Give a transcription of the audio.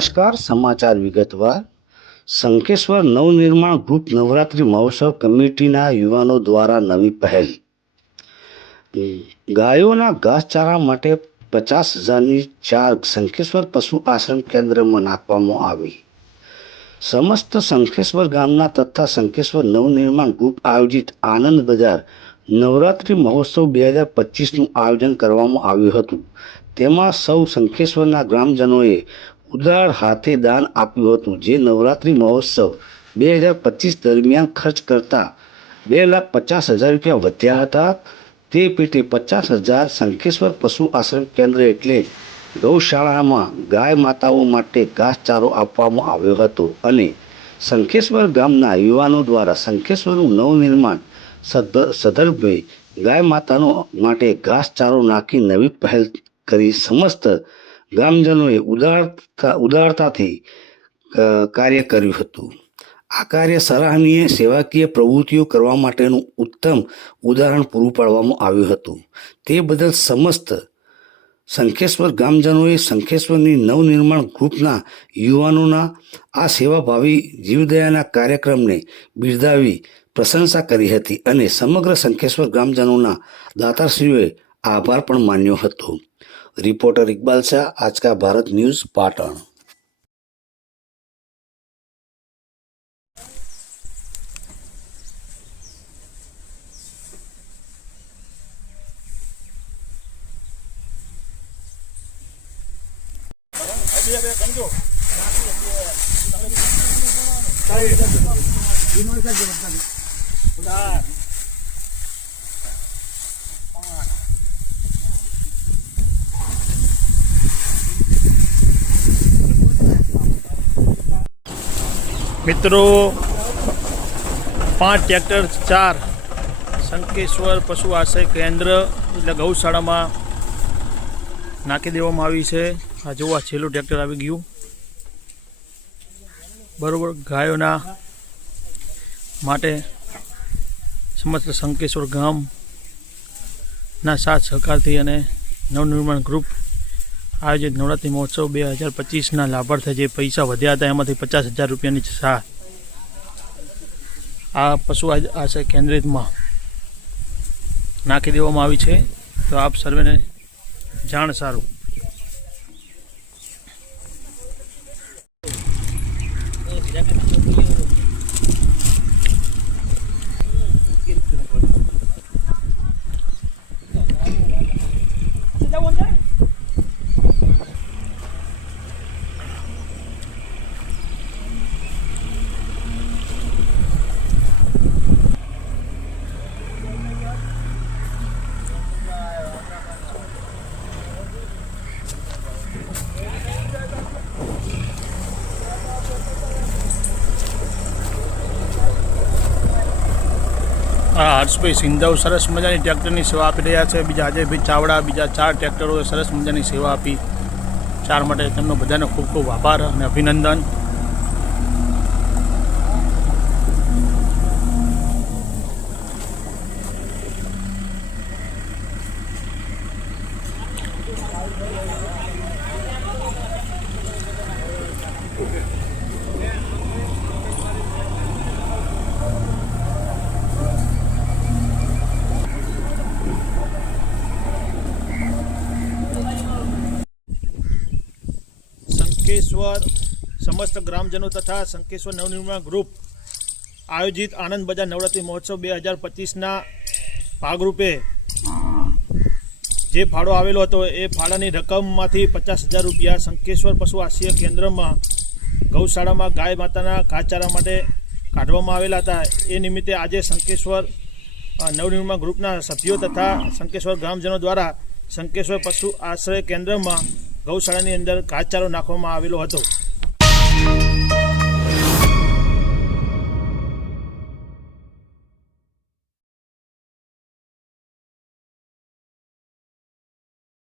નમસ્કાર, સમાચાર વિગતવાર. શંખેશ્વર નવનિર્માણ ગ્રુપ નવરાત્રિ મહોત્સવ કમિટીના યુવાનો દ્વારા નવી પહેલ. ગાયોના ઘાસચારા માટે પચાસ હજારની ચાર શંખેશ્વર પશુ આશ્રમ કેન્દ્રમાં નાખવામાં આવી. સમસ્ત શંખેશ્વર ગામના તથા શંખેશ્વર નવનિર્માણ ગ્રુપ આયોજિત આનંદ બજાર નવરાત્રિ મહોત્સવ બે હજાર પચીસનું આયોજન કરવામાં આવ્યું હતું. તેમાં સૌ શંખેશ્વરના ગ્રામજનોએ ઉદાર હાથે દાન આપ્યું હતું, જે નવરાત્રિ મહોત્સવ બે હજાર પચીસ દરમિયાન ખર્ચ કરતા બે લાખ પચાસ હજાર રૂપિયા વધ્યા હતા. તે પેટે પચાસ હજાર શંખેશ્વર પશુ આશ્રમ કેન્દ્ર એટલે ગૌશાળામાં ગાય માતાઓ માટે ઘાસચારો આપવામાં આવ્યો હતો અને શંખેશ્વર ગામના યુવાનો દ્વારા શંખેશ્વરનું નવનિર્માણ સદ- સદર્ભે ગાય માતાનો માટે ઘાસચારો નાખી નવી પહેલ કરી. સમસ્ત ગ્રામજનોએ ઉદારતા ઉદારતાથી કાર્ય કર્યું હતું. આ કાર્ય સરાહનીય સેવાકીય પ્રવૃત્તિઓ કરવા માટેનું ઉત્તમ ઉદાહરણ પૂરું પાડવામાં આવ્યું હતું. તે બદલ સમસ્ત શંખેશ્વર ગામજનોએ શંખેશ્વરની નવનિર્માણ ગ્રુપના યુવાનોના આ સેવાભાવી જીવદયાના કાર્યક્રમને બિરદાવી પ્રશંસા કરી હતી અને સમગ્ર શંખેશ્વર ગ્રામજનોના દાતાશ્રીઓએ આભાર પણ માન્યો હતો. Reporter Iqbal Shah Aaj Ka Bharat news Patan Thank you. મિત્રો, પાંચ ટ્રેક્ટર ચાર શંકેશ્વર પશુ આશ્રય કેન્દ્ર, એટલે ગૌશાળામાં નાખી દેવામાં આવી છે. આ આ છેલ્લું ટ્રેક્ટર આવી ગયું. બરાબર, ગાયોના માટે સમસ્ત શંકેશ્વર ગામના સાથ સહકારથી અને નવનિર્માણ ગ્રુપ આયોજિત નવરાત્રિ મહોત્સવ બે હજાર પચીસના લાભાર્થે જે પૈસા વધ્યા હતા, એમાંથી પચાસ હજાર રૂપિયાની સહાય આ પશુ આજ આશ્રય કેન્દ્રિતમાં નાખી દેવામાં આવી છે. તો આપ સર્વેને જાણ સારું આ હર્ષભાઈ સિંધાવ સરસ મજાની ટ્રેક્ટરની સેવા આપી રહ્યા છે. બીજા અજયભાઈ ચાવડા, બીજા ચાર ટ્રેક્ટરોએ સરસ મજાની સેવા આપી. ચાર માટે તેમનો બધાનો ખૂબ ખૂબ આભાર અને અભિનંદન. શંકેશ્વર સમસ્ત ગ્રામજનો તથા શંકેશ્વર નવનિર્માણ ગ્રુપ આયોજિત આનંદ બજાર નવરાત્રિ મહોત્સવ બે હજાર પચીસના ભાગરૂપે જે ફાળો આવેલો હતો એ ફાળાની રકમમાંથી પચાસ હજાર રૂપિયા શંકેશ્વર પશુ આશ્રય કેન્દ્રમાં ગૌશાળામાં ગાય માતાના ઘાસચારા માટે કાઢવામાં આવેલા હતા. એ નિમિત્તે આજે શંકેશ્વર નવનિર્માણ ગ્રુપના સભ્યો તથા શંકેશ્વર ગ્રામજનો દ્વારા શંકેશ્વર પશુ આશ્રય કેન્દ્રમાં ગૌશાળાની અંદર ઘાસચારો નાખવામાં આવેલો હતો.